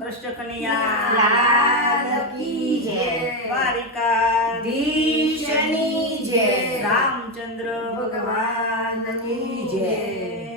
કૃષ્ણ કનૈયા કી જય. દ્વારિકા દીશની જય. રામચંદ્ર ભગવાન જય.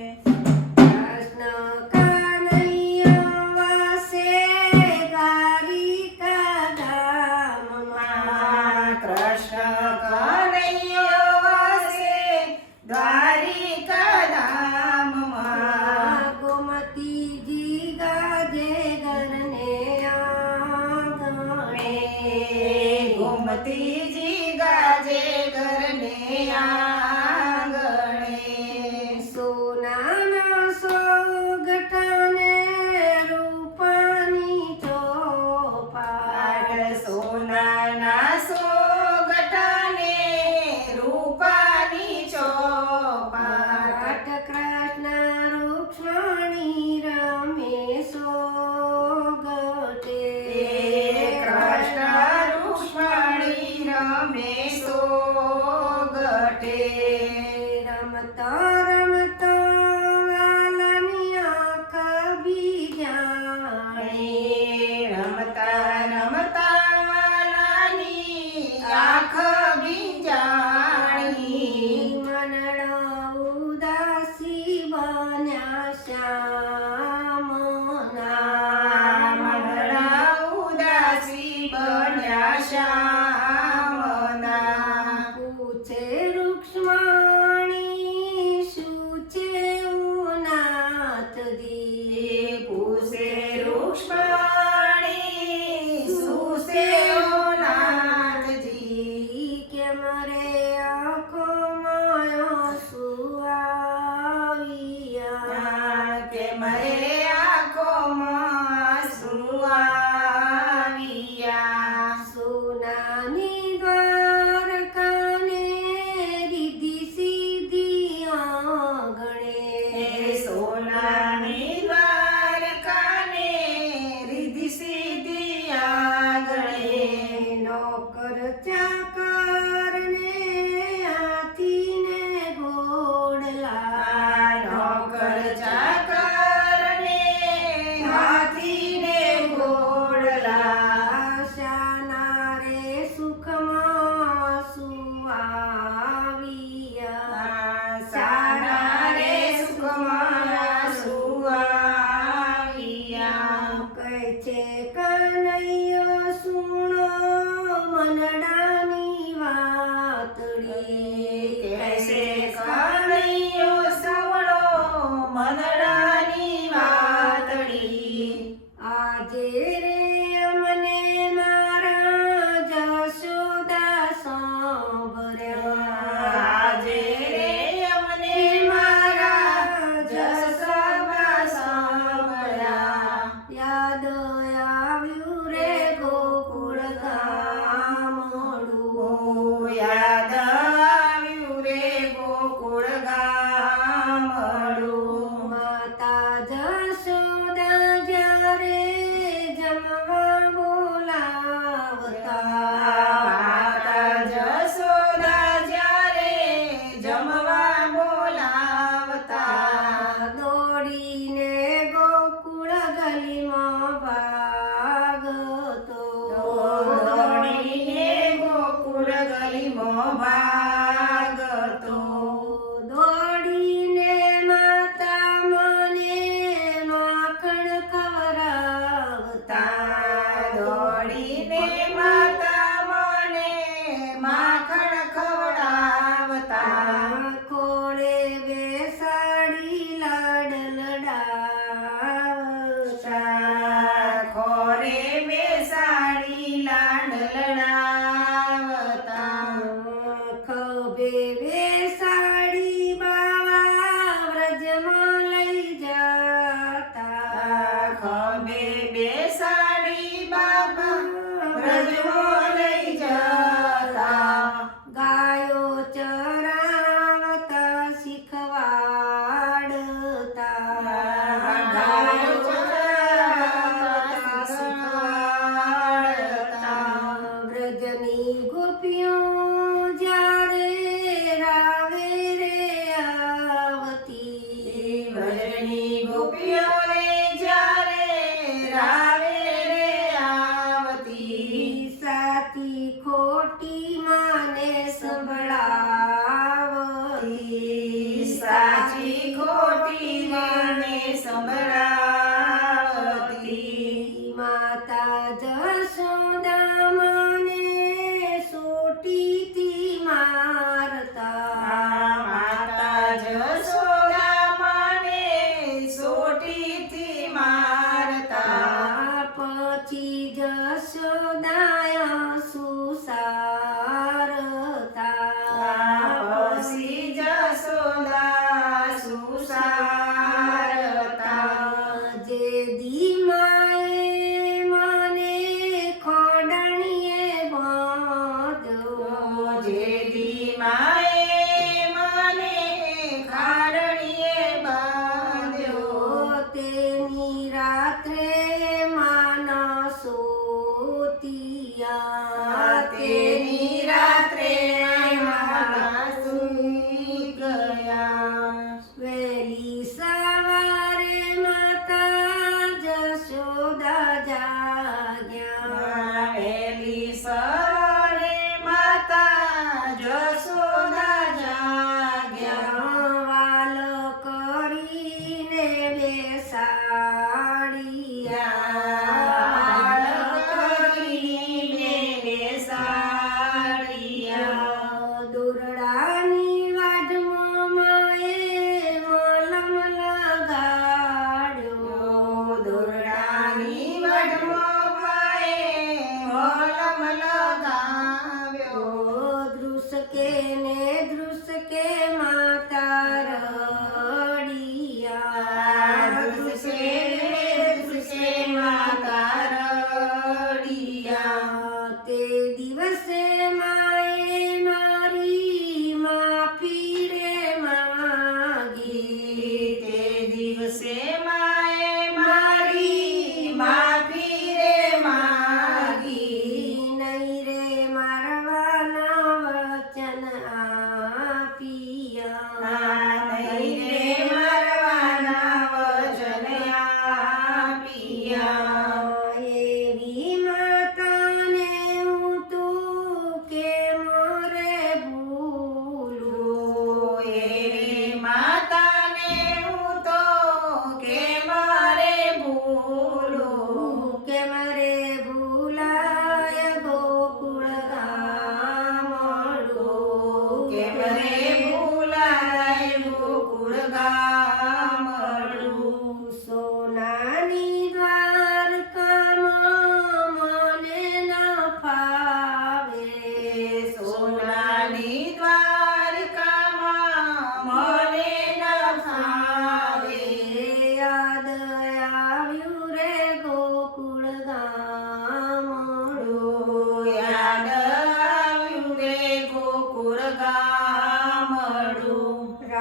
be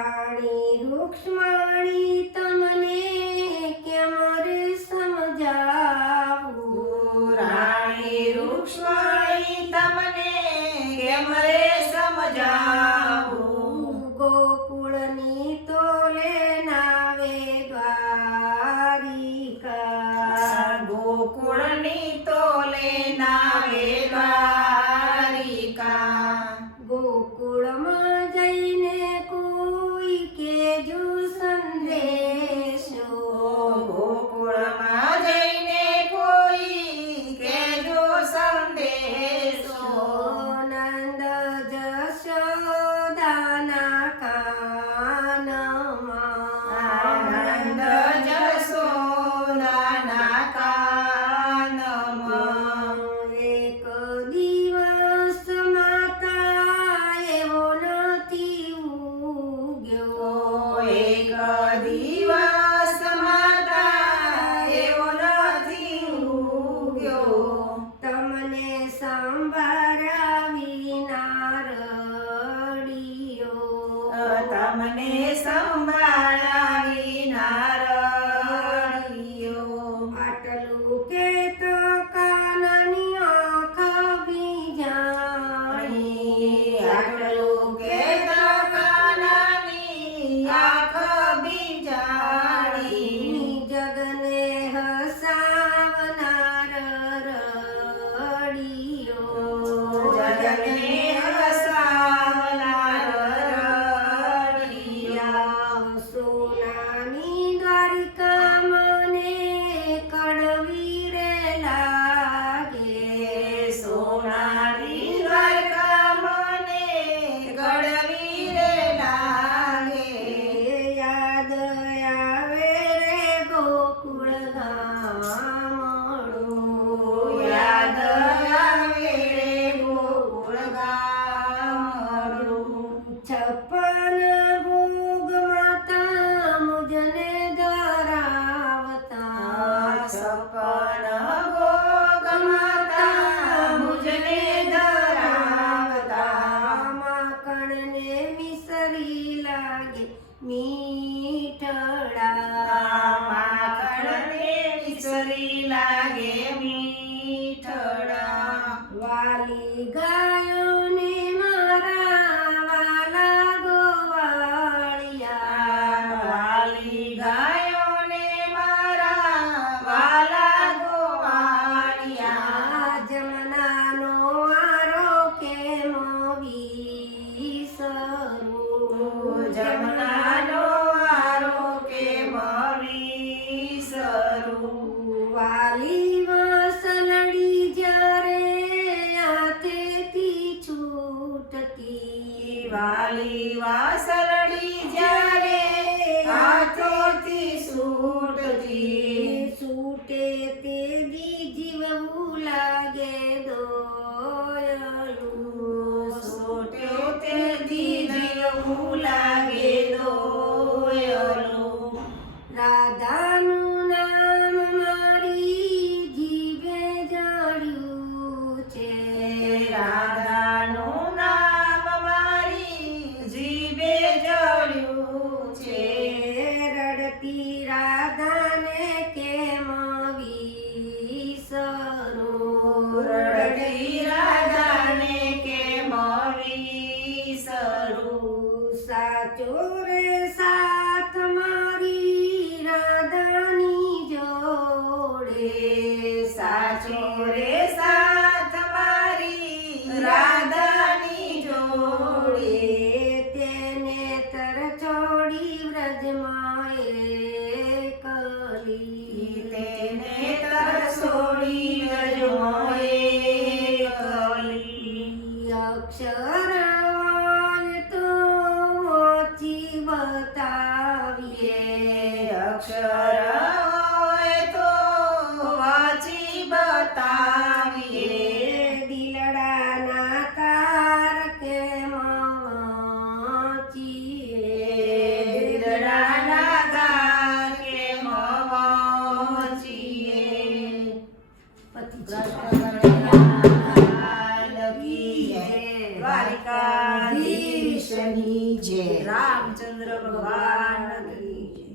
રાણી રૂક્ષ્મણી તમે está bom, Samba! É મીઠડા